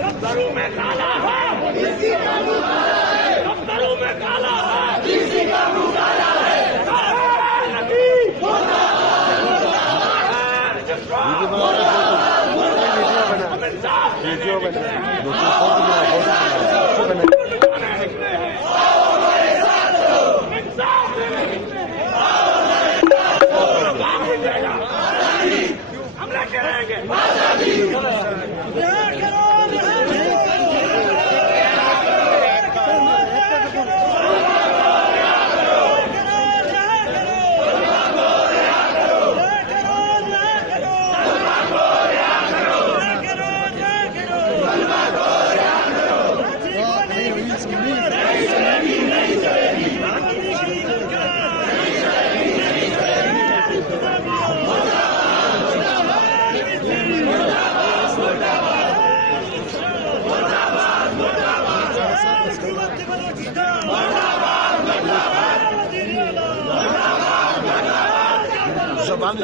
दफ्तरों में काला है, किसी का मुंह काला है, दफ्तरों में काला है, किसी का मुंह काला है, नबी वीडियो बना हमला करेंगे। जबान